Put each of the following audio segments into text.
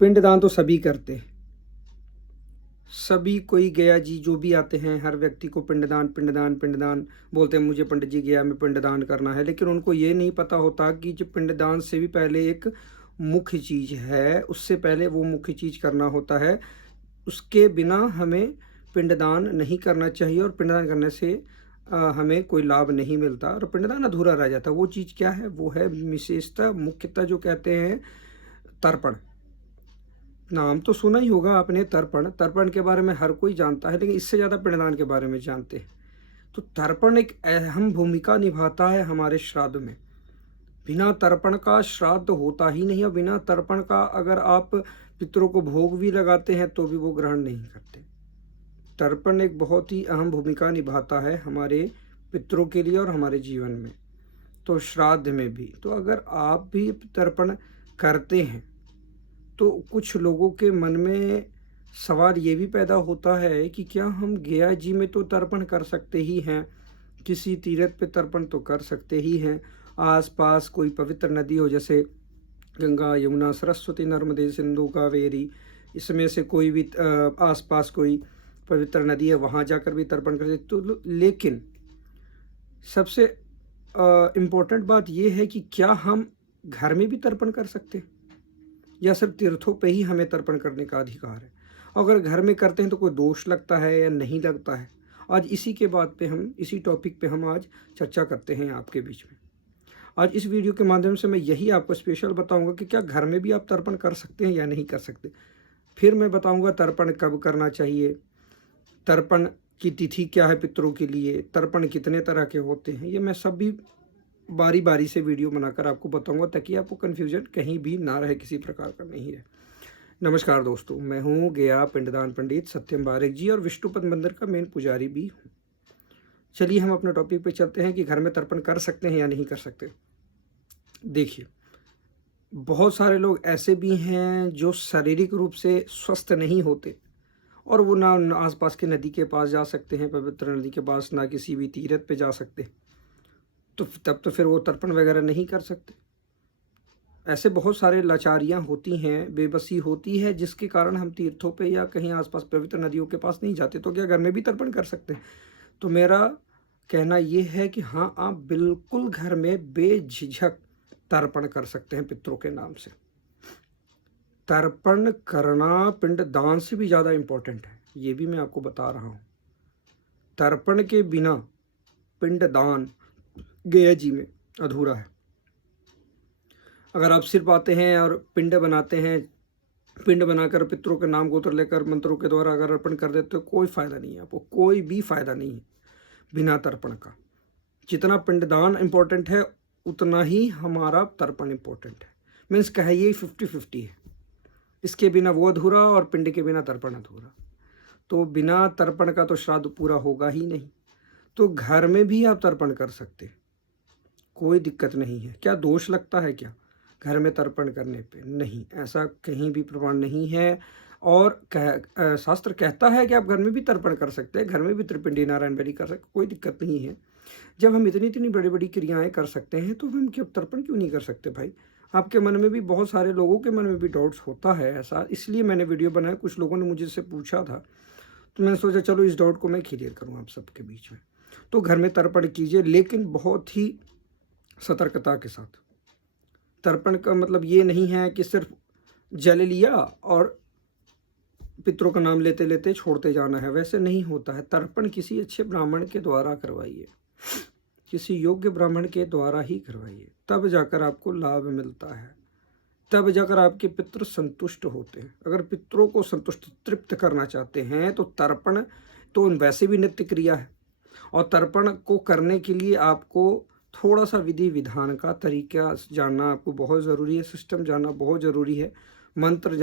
पिंडदान तो सभी करते हैं, सभी कोई गया जी जो भी आते हैं हर व्यक्ति को पिंडदान पिंडदान पिंडदान बोलते हैं। मुझे पंडित जी गया में पिंडदान करना है, लेकिन उनको ये नहीं पता होता कि जो पिंडदान से भी पहले एक मुख्य चीज़ है, उससे पहले वो मुख्य चीज़ करना होता है। उसके बिना हमें पिंडदान नहीं करना चाहिए और पिंडदान करने से हमें कोई लाभ नहीं मिलता और पिंडदान अधूरा रह जाता। वो चीज़ क्या है? वो है विशेषता, मुख्यतः जो कहते हैं तर्पण। नाम तो सुना ही होगा आपने तर्पण। तर्पण के बारे में हर कोई जानता है, लेकिन इससे ज़्यादा पिंडदान के बारे में जानते हैं। तो तर्पण एक अहम भूमिका निभाता है हमारे श्राद्ध में। बिना तर्पण का श्राद्ध होता ही नहीं, और बिना तर्पण का अगर आप पितरों को भोग भी लगाते हैं तो भी वो ग्रहण नहीं करते। तर्पण एक बहुत ही अहम भूमिका निभाता है हमारे पितरों के लिए और हमारे जीवन में, तो श्राद्ध में भी। तो अगर आप भी तर्पण करते हैं तो कुछ लोगों के मन में सवाल ये भी पैदा होता है कि क्या हम गया जी में तो तर्पण कर सकते ही हैं, किसी तीर्थ पे तर्पण तो कर सकते ही हैं, आसपास कोई पवित्र नदी हो जैसे गंगा यमुना सरस्वती नर्मदे सिंधु कावेरी, इसमें से कोई भी आसपास कोई पवित्र नदी है वहाँ जाकर भी तर्पण कर सकते। तो लेकिन सबसे इम्पोर्टेंट बात यह है कि क्या हम घर में भी तर्पण कर सकते हैं या सिर्फ तीर्थों पे ही हमें तर्पण करने का अधिकार है? अगर घर में करते हैं तो कोई दोष लगता है या नहीं लगता है? आज इसी के बात पे हम, इसी टॉपिक पे हम आज चर्चा करते हैं आपके बीच में। आज इस वीडियो के माध्यम से मैं यही आपको स्पेशल बताऊंगा कि क्या घर में भी आप तर्पण कर सकते हैं या नहीं कर सकते। फिर मैं बताऊंगा तर्पण कब करना चाहिए, तर्पण की तिथि क्या है पितरों के लिए, तर्पण कितने तरह के होते हैं। ये मैं सब भी बारी बारी से वीडियो बनाकर आपको बताऊंगा ताकि आपको कन्फ्यूजन कहीं भी ना रहे, किसी प्रकार का नहीं रहे। नमस्कार दोस्तों, मैं हूँ गया पिंडदान पंडित सत्यम बारिक जी और विष्णुपद मंदिर का मेन पुजारी भी हूँ। चलिए हम अपने टॉपिक पे चलते हैं कि घर में तर्पण कर सकते हैं या नहीं कर सकते। देखिए, बहुत सारे लोग ऐसे भी हैं जो शारीरिक रूप से स्वस्थ नहीं होते और वो ना आसपास के नदी के पास जा सकते हैं, पवित्र नदी के पास, ना किसी भी तीर्थ पे जा सकते, तो तब तो फिर वो तर्पण वगैरह नहीं कर सकते। ऐसे बहुत सारे लाचारियाँ होती हैं, बेबसी होती है, जिसके कारण हम तीर्थों पे या कहीं आसपास पवित्र नदियों के पास नहीं जाते। तो क्या घर में भी तर्पण कर सकते हैं? तो मेरा कहना ये है कि हाँ, आप बिल्कुल घर में बेझिझक तर्पण कर सकते हैं पितरों के नाम से। तर्पण करना पिंड दान से भी ज़्यादा इम्पोर्टेंट है, ये भी मैं आपको बता रहा हूँ। तर्पण के बिना पिंड दान गया जी में अधूरा है। अगर आप सिर्फ आते हैं और पिंड बनाते हैं, पिंड बनाकर पितरों के नाम गोत्र लेकर मंत्रों के द्वारा अगर अर्पण कर देते तो कोई फ़ायदा नहीं है, आपको कोई भी फ़ायदा नहीं है बिना तर्पण का। जितना पिंडदान इम्पोर्टेंट है उतना ही हमारा तर्पण इम्पोर्टेंट है। मीन्स कहिए 50-50 है, इसके बिना वो अधूरा और पिंड के बिना तर्पण अधूरा। तो बिना तर्पण का तो श्राद्ध पूरा होगा ही नहीं। तो घर में भी आप तर्पण कर सकते, कोई दिक्कत नहीं है। क्या दोष लगता है क्या घर में तर्पण करने पे? नहीं, ऐसा कहीं भी प्रमाण नहीं है। और शास्त्र कहता है कि आप घर में भी तर्पण कर सकते हैं, घर में भी त्रिपिंडी नारायण बलि कर सकते, कोई दिक्कत नहीं है। जब हम इतनी इतनी बड़ी बड़ी क्रियाएं कर सकते हैं तो हम क्यों तर्पण क्यों नहीं कर सकते भाई? आपके मन में भी, बहुत सारे लोगों के मन में भी डाउट्स होता है ऐसा, इसलिए मैंने वीडियो बनाया। कुछ लोगों ने मुझे से पूछा था तो मैंने सोचा चलो इस डाउट को मैं क्लियर करूँ आप सबके बीच में। तो घर में तर्पण कीजिए, लेकिन बहुत ही सतर्कता के साथ। तर्पण का मतलब ये नहीं है कि सिर्फ जल लिया और पितरों का नाम लेते लेते छोड़ते जाना है, वैसे नहीं होता है। तर्पण किसी अच्छे ब्राह्मण के द्वारा करवाइए, किसी योग्य ब्राह्मण के द्वारा ही करवाइए, तब जाकर आपको लाभ मिलता है, तब जाकर आपके पितृ संतुष्ट होते हैं। अगर पितरों को संतुष्ट तृप्त करना चाहते हैं तो तर्पण तो वैसे भी नित्य क्रिया है, और तर्पण को करने के लिए आपको थोड़ा सा विधि विधान का तरीका जानना आपको बहुत ज़रूरी है, सिस्टम जानना बहुत ज़रूरी है, मंत्र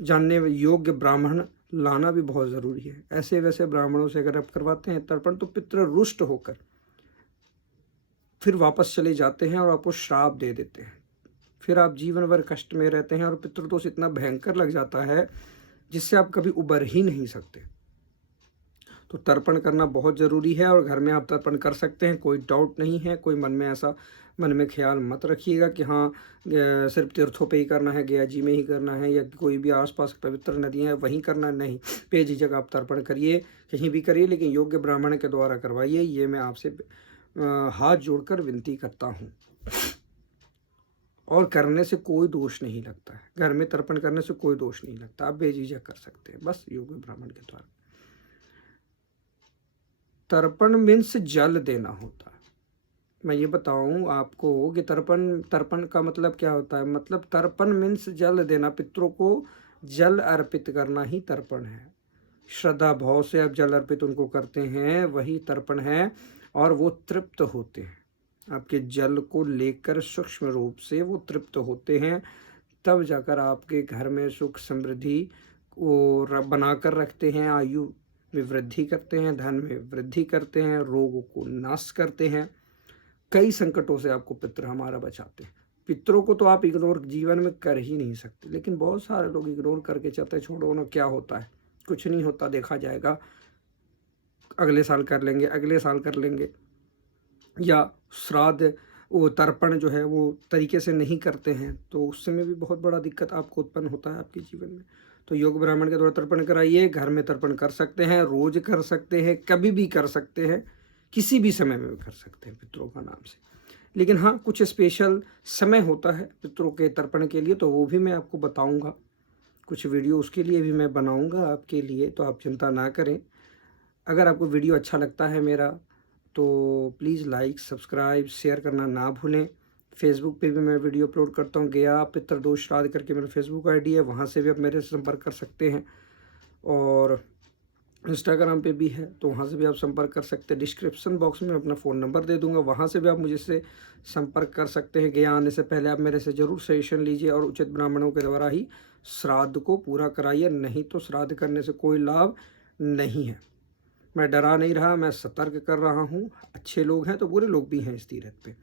जानने योग्य ब्राह्मण लाना भी बहुत ज़रूरी है। ऐसे वैसे ब्राह्मणों से अगर आप करवाते हैं तर्पण तो पितृ रुष्ट होकर फिर वापस चले जाते हैं और आपको श्राप दे देते हैं। फिर आप जीवन भर कष्ट में रहते हैं और पितृदोष इतना भयंकर लग जाता है जिससे आप कभी उबर ही नहीं सकते। तो तर्पण करना बहुत ज़रूरी है और घर में आप तर्पण कर सकते हैं, कोई डाउट नहीं है, कोई मन में ऐसा मन में ख्याल मत रखिएगा कि हाँ सिर्फ तीर्थों पे ही करना है, गया जी में ही करना है, या कोई भी आसपास पवित्र नदियाँ हैं वहीं करना नहीं। बेझिझक आप तर्पण करिए, कहीं भी करिए, लेकिन योग्य ब्राह्मण के द्वारा करवाइए। ये मैं आपसे हाथ जोड़कर विनती करता हूँ। और करने से कोई दोष नहीं लगता है, घर में तर्पण करने से कोई दोष नहीं लगता, आप बेझिझक कर सकते हैं, बस योग्य ब्राह्मण के द्वारा। तर्पण मीन्स जल देना होता है। मैं ये बताऊं आपको कि तर्पण का मतलब क्या होता है। मतलब तर्पण मीन्स जल देना, पितरों को जल अर्पित करना ही तर्पण है। श्रद्धा भाव से आप जल अर्पित उनको करते हैं, वही तर्पण है। और वो तृप्त होते हैं, आपके जल को लेकर सूक्ष्म रूप से वो तृप्त होते हैं, तब जाकर आपके घर में सुख समृद्धि को बनाकर रखते हैं, आयु में वृद्धि करते हैं, धन में वृद्धि करते हैं, रोगों को नाश करते हैं। कई संकटों से आपको पितृ हमारा बचाते हैं। पितरों को तो आप इग्नोर जीवन में कर ही नहीं सकते, लेकिन बहुत सारे लोग इग्नोर करके चलते, छोड़ो ना, क्या होता है, कुछ नहीं होता, देखा जाएगा, अगले साल कर लेंगे, अगले साल कर लेंगे। या श्राद्ध वो तर्पण जो है वो तरीके से नहीं करते हैं, तो उस समय भी बहुत बड़ा दिक्कत आपको उत्पन्न होता है आपके जीवन में। तो योग ब्राह्मण के द्वारा तर्पण कराइए। घर में तर्पण कर सकते हैं, रोज कर सकते हैं, कभी भी कर सकते हैं, किसी भी समय में कर सकते हैं पितरों का नाम से। लेकिन हाँ, कुछ स्पेशल समय होता है पितरों के तर्पण के लिए, तो वो भी मैं आपको बताऊंगा, कुछ वीडियो उसके लिए भी मैं बनाऊंगा आपके लिए, तो आप चिंता ना करें। अगर आपको वीडियो अच्छा लगता है मेरा, तो प्लीज़ लाइक सब्सक्राइब शेयर करना ना भूलें। फेसबुक पे भी मैं वीडियो अपलोड करता हूँ, गया पितृदोष श्राद्ध करके मेरा फेसबुक आईडी है, वहाँ से भी आप मेरे से संपर्क कर सकते हैं। और इंस्टाग्राम पे भी है, तो वहाँ से भी आप संपर्क कर सकते हैं। डिस्क्रिप्शन बॉक्स में अपना फ़ोन नंबर दे दूंगा, वहाँ से भी आप मुझसे संपर्क कर सकते हैं। गया आने से पहले आप मेरे से ज़रूर सजेशन लीजिए और उचित ब्राह्मणों के द्वारा ही श्राद्ध को पूरा कराइए, नहीं तो श्राद्ध करने से कोई लाभ नहीं है। मैं डरा नहीं रहा, मैं सतर्क कर रहा हूँ। अच्छे लोग हैं तो बुरे लोग भी हैं इस तीर्थ पे।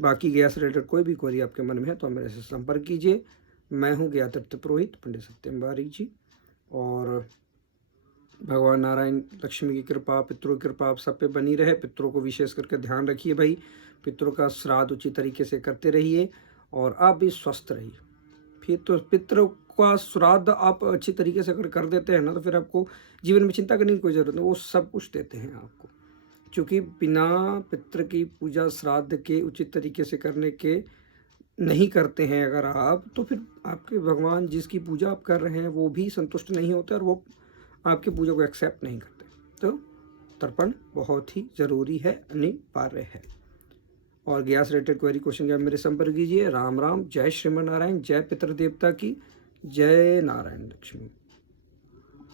बाकी गया से रिलेटेड कोई भी क्वेरी आपके मन में है तो मेरे से संपर्क कीजिए। मैं हूँ गया तीर्थ पुरोहित पंडित सत्यम बारिक जी। और भगवान नारायण लक्ष्मी की कृपा, पितरों की कृपा आप सब पे बनी रहे। पितरों को विशेष करके ध्यान रखिए भाई, पितरों का श्राद्ध उचित तरीके से करते रहिए और आप भी स्वस्थ रहिए। फिर तो पितरों का श्राद्ध आप अच्छी तरीके से अगर कर देते हैं ना, तो फिर आपको जीवन में चिंता करने की कोई ज़रूरत नहीं, वो सब कुछ देते हैं आपको। क्योंकि बिना पितृ की पूजा श्राद्ध के उचित तरीके से करने के नहीं करते हैं अगर आप, तो फिर आपके भगवान जिसकी पूजा आप कर रहे हैं वो भी संतुष्ट नहीं होते और वो आपकी पूजा को एक्सेप्ट नहीं करते। तो तर्पण बहुत ही ज़रूरी है, अनिवार्य है। और गैस रिलेटेड क्वेरी क्वेश्चन के आप मेरे संपर्क कीजिए। राम राम, जय श्रीमन नारायण, जय पितृदेवता की, जय नारायण लक्ष्मी।